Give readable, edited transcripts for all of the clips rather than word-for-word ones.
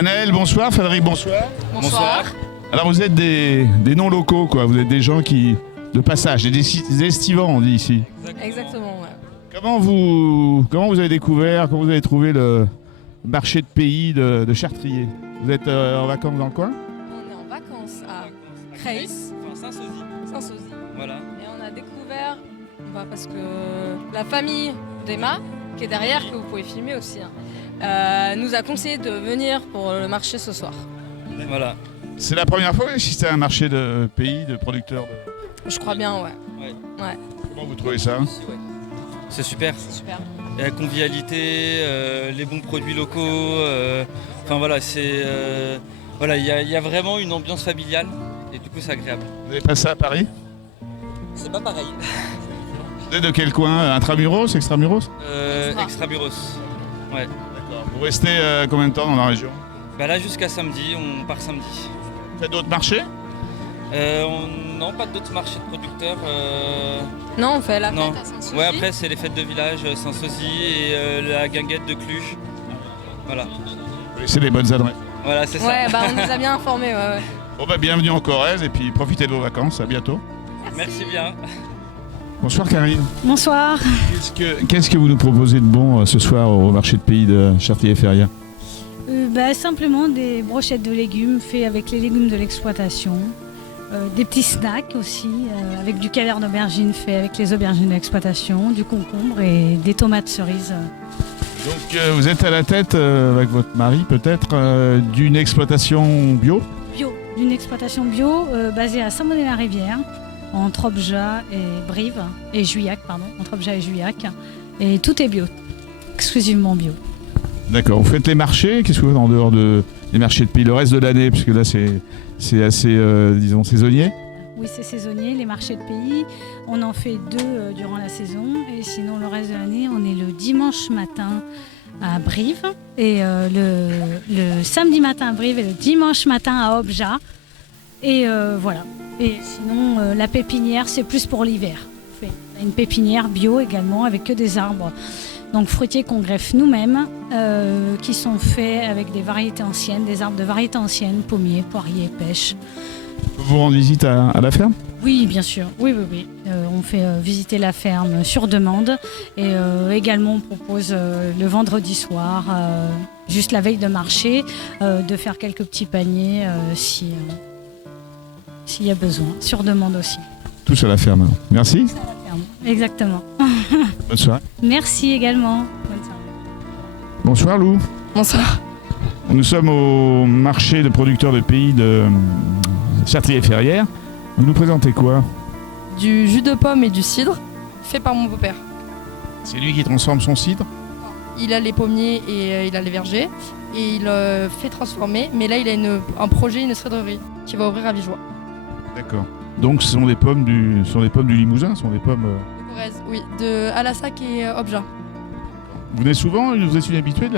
Anaël, bonsoir. Frédéric, bonsoir. Bonsoir. Alors vous êtes des non-locaux, quoi. Vous êtes des gens de passage, des estivants, on dit ici. Exactement, ouais. Comment vous avez découvert, comment vous avez trouvé le marché de pays de Chartrier? Vous êtes en vacances dans le coin? On est en vacances à Creil, Enfin, Saint-Sozy. Voilà. Et on a découvert, parce que la famille d'Emma, qui est derrière, que vous pouvez filmer aussi, nous a conseillé de venir pour le marché ce soir. Voilà. C'est la première fois que vous assistez à un marché de pays, de producteurs Je crois bien, ouais. Ouais. Comment vous trouvez ça? C'est super. C'est super. La convivialité, les bons produits locaux. Enfin voilà, c'est voilà, il y a vraiment une ambiance familiale et du coup c'est agréable. Vous avez passé à Paris? C'est pas pareil. Vous êtes de quel coin? Intramuros, extramuros? Extramuros. Ouais. D'accord. Vous restez combien de temps dans la région? Bah là jusqu'à samedi, on part samedi. Vous faites d'autres marchés? Non, pas d'autres marchés de producteurs. Non, on fait la fête Non. à Saint-Sozy. Ouais, après c'est les fêtes de village, Saint-Sozy et la guinguette de Cluj. Voilà. Vous laissez des bonnes adresses. Voilà, c'est ça. Ouais, on nous a bien informés, ouais. Bon bienvenue en Corrèze et puis profitez de vos vacances, à bientôt. Merci bien. Bonsoir Karine. Bonsoir. Qu'est-ce que vous nous proposez de bon ce soir au marché de pays de Chartrier-Ferrières? Simplement des brochettes de légumes faits avec les légumes de l'exploitation. Des petits snacks aussi, avec du calvaire d'aubergine fait avec les aubergines de l'exploitation, du concombre et des tomates cerises. Donc vous êtes à la tête, avec votre mari peut-être, d'une exploitation bio? Bio, d'une exploitation bio basée à Saint-Bonnet-la-Rivière, entre Obja et Brive, et Juillac, pardon, entre Obja et Juillac. Et tout est bio, exclusivement bio. D'accord, vous faites les marchés, qu'est-ce que vous faites en dehors des marchés de pays, le reste de l'année, puisque là c'est assez, disons, saisonnier? Oui, c'est saisonnier, les marchés de pays. On en fait 2 durant la saison. Et sinon, le reste de l'année, on est le dimanche matin à Brive. Et le samedi matin à Brive et le dimanche matin à Obja. Et voilà. Et sinon, la pépinière, c'est plus pour l'hiver. On fait une pépinière bio également avec que des arbres. Donc fruitiers qu'on greffe nous-mêmes, qui sont faits avec des variétés anciennes, des arbres de variétés anciennes, pommiers, poiriers, pêches. Vous rendre visite à la ferme? Oui, bien sûr. Oui. On fait visiter la ferme sur demande et également on propose le vendredi soir, juste la veille de marché, de faire quelques petits paniers s'il y a besoin, sur demande aussi. Tous à la ferme. Merci. Tous à la ferme, exactement. Bonne soirée. Merci également. Bonne soirée. Bonsoir Lou. Bonsoir. Nous sommes au marché de producteurs de pays de Chartrier-Ferrières. Vous nous présentez quoi? Du jus de pomme et du cidre fait par mon beau-père. C'est lui qui transforme son cidre? Il a les pommiers et il a les vergers et il fait transformer. Mais là, il a un projet, une cidrerie qui va ouvrir à Vigeois. D'accord. Donc ce sont des pommes du Limousin, ce sont des pommes... De Corrèze, oui, de Alassac et Obja. Vous venez souvent? Vous êtes une habituée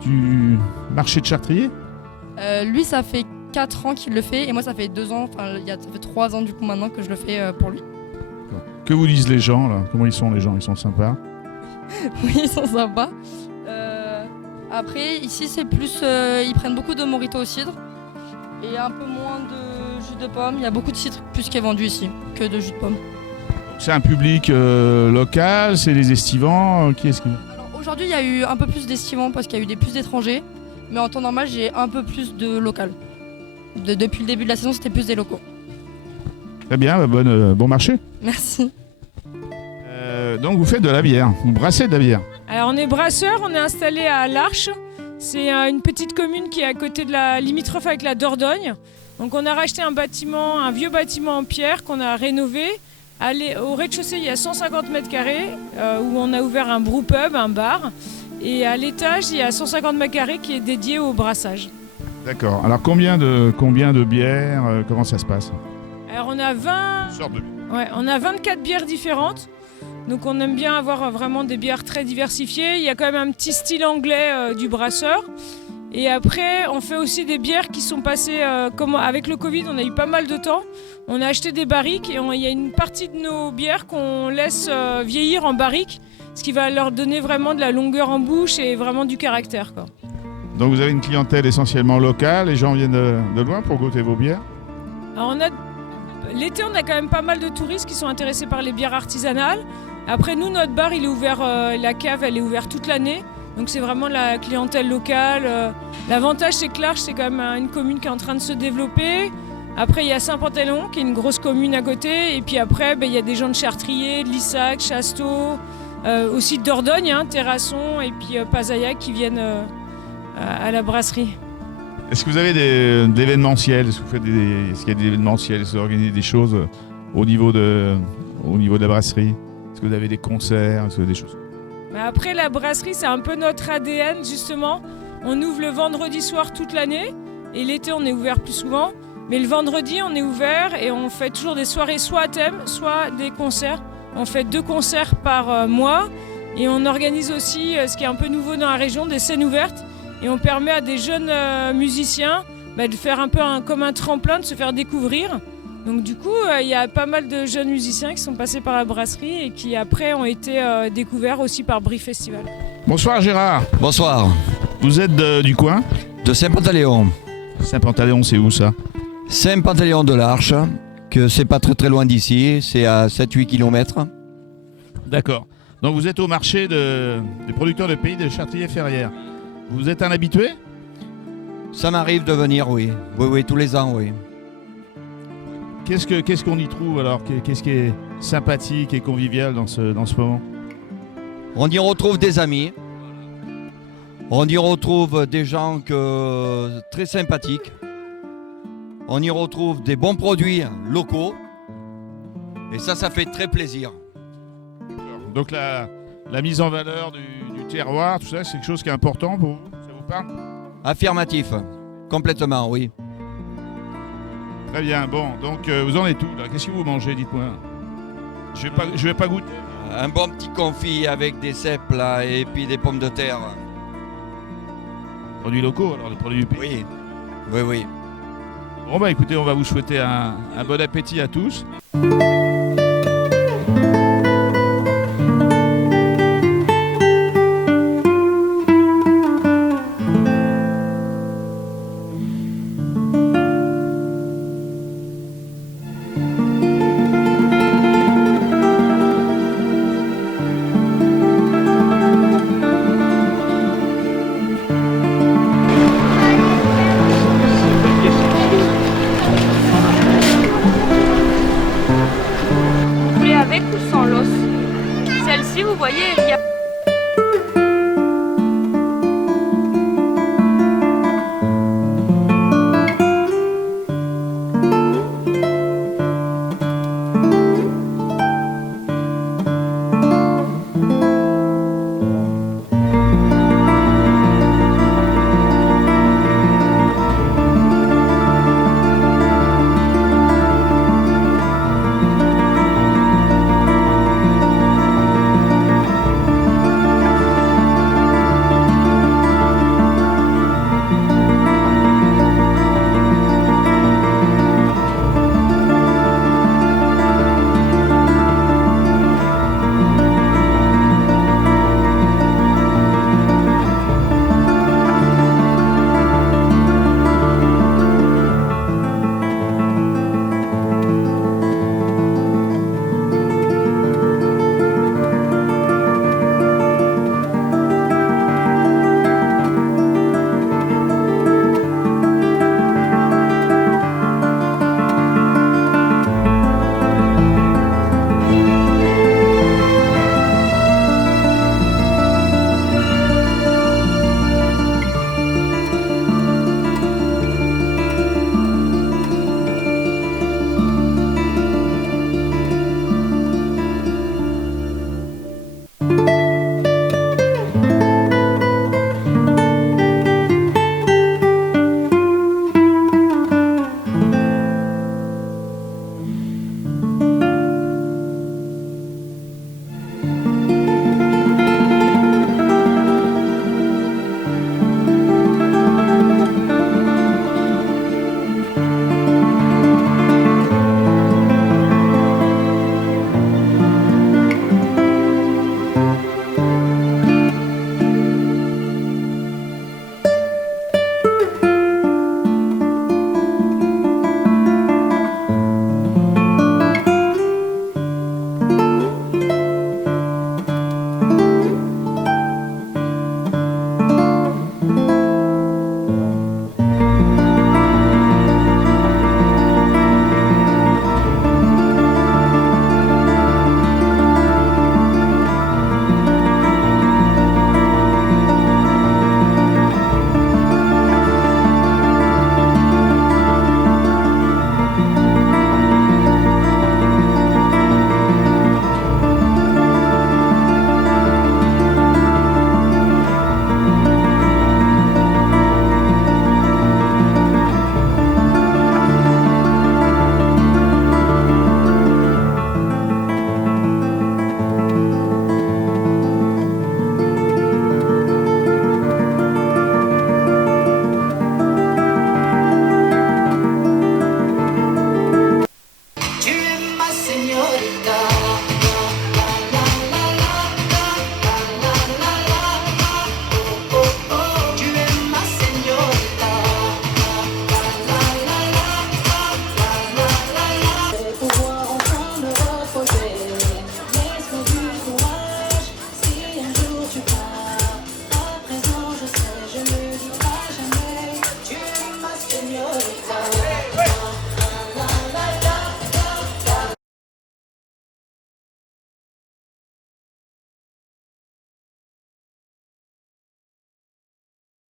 du marché de Chartrier? Lui, ça fait 4 ans qu'il le fait et moi, ça fait 2 ans, ça fait 3 ans du coup maintenant que je le fais pour lui. Que vous disent les gens là? Comment ils sont les gens? Ils sont sympas? Oui, ils sont sympas. Après, ici, c'est plus. Ils prennent beaucoup de mojito au cidre et un peu moins de jus de pomme. Il y a beaucoup de cidre plus qui est vendu ici que de jus de pomme. C'est un public local, c'est les estivants, qui est-ce qui... Alors aujourd'hui, il y a eu un peu plus d'estivants parce qu'il y a eu plus d'étrangers, mais en temps normal, j'ai un peu plus de local. Depuis le début de la saison, c'était plus des locaux. Très bien, bon marché. Merci. Donc vous faites de la bière, vous brassez de la bière. Alors on est brasseur, on est installé à l'Arche. C'est une petite commune qui est à côté de la limitrophe avec la Dordogne. Donc on a racheté un vieux bâtiment en pierre qu'on a rénové. Au rez-de-chaussée, il y a 150 mètres carrés où on a ouvert un brewpub, un bar. Et à l'étage, il y a 150 mètres carrés qui est dédié au brassage. D'accord. Alors combien de bières, comment ça se passe? Alors on a on a 24 bières différentes. Donc on aime bien avoir vraiment des bières très diversifiées. Il y a quand même un petit style anglais du brasseur. Et après, on fait aussi des bières qui sont passées, comme avec le Covid, on a eu pas mal de temps. On a acheté des barriques et il y a une partie de nos bières qu'on laisse vieillir en barrique, ce qui va leur donner vraiment de la longueur en bouche et vraiment du caractère, quoi. Donc vous avez une clientèle essentiellement locale, les gens viennent de loin pour goûter vos bières. Alors l'été, on a quand même pas mal de touristes qui sont intéressés par les bières artisanales. Après, nous, notre bar, il est ouvert, la cave, elle est ouverte toute l'année. Donc c'est vraiment la clientèle locale. L'avantage, c'est que l'Arche, c'est quand même une commune qui est en train de se développer. Après, il y a Saint-Pantalon, qui est une grosse commune à côté. Et puis après, il y a des gens de Chartrier, de Lissac, Chasteau, aussi de Dordogne, Terrasson et puis Pazaillac qui viennent à la brasserie. Est-ce que vous avez de l'événementiel? Est-ce qu'il y a des événementiels? Est-ce que vous organisez des choses au niveau de la brasserie? Est-ce que vous avez des concerts? Est-ce que vous avez des choses? Après, la brasserie, c'est un peu notre ADN, justement. On ouvre le vendredi soir toute l'année. Et l'été, on est ouvert plus souvent. Mais le vendredi, on est ouvert et on fait toujours des soirées soit à thème, soit des concerts. On fait 2 concerts par mois. Et on organise aussi, ce qui est un peu nouveau dans la région, des scènes ouvertes. Et on permet à des jeunes musiciens de faire un peu comme un tremplin, de se faire découvrir. Donc du coup, il y a pas mal de jeunes musiciens qui sont passés par la brasserie et qui après ont été découverts aussi par Brie Festival. Bonsoir Gérard. Bonsoir. Vous êtes du coin? De Saint-Pantaléon. Saint-Pantaléon, c'est où ça? Saint-Pantaléon de l'Arche, que c'est pas très loin d'ici, c'est à 7-8 km. D'accord. Donc vous êtes au marché des producteurs de pays de Chartrier-Ferrières. Vous êtes un habitué? Ça m'arrive de venir, oui. Oui, tous les ans, oui. Qu'est-ce qu'on y trouve alors? Qu'est-ce qui est sympathique et convivial dans ce moment? On y retrouve des amis. On y retrouve des gens très sympathiques. On y retrouve des bons produits locaux. Et ça fait très plaisir. Donc la mise en valeur du terroir, tout ça, c'est quelque chose qui est important pour vous? Ça vous parle? Affirmatif. Complètement, oui. Très bien. Bon, donc vous en êtes où là? Qu'est-ce que vous mangez? Dites-moi. Je vais pas goûter. Un bon petit confit avec des cèpes là, et puis des pommes de terre. Produits locaux, alors, des produits du pays. Oui. Bon, écoutez, on va vous souhaiter un bon appétit à tous.